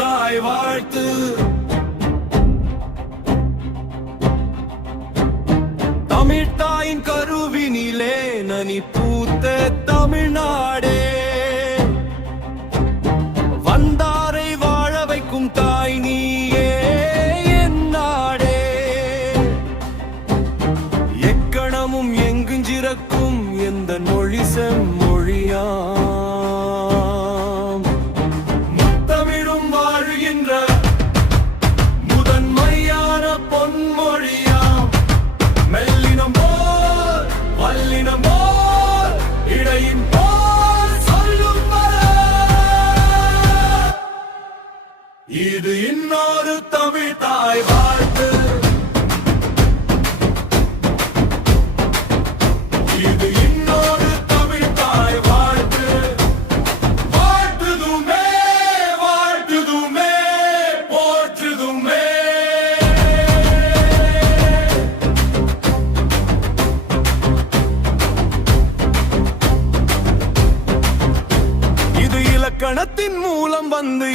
தாய் வாழ்த்து. தமிழ் தாயின் கருவினிலே நனி பூத்த தமிழ்நாடே, வந்தாரை வாழ வைக்கும் தாய் நீயே என் நாடே. எக்கணமும் எங்குஞ்சிறக்கும் எந்த மொழி செம்மொழியாம், முத்தமிழும் வாழுகின்ற முதன்மையான பொன்மொழியாம். மெல்லினம் போல் வல்லினம் போல் இடையின் போல் சொல்லும் இது இன்னொரு தமிழ் தாய் வாழ்த்து. இது இன்னொரு தமிழ் தாய் வாழ்த்து. வாழ்த்துதுமே வாழ்த்துதுமே போற்றுதுமே. இது இலக்கணத்தின் மூலம் வந்து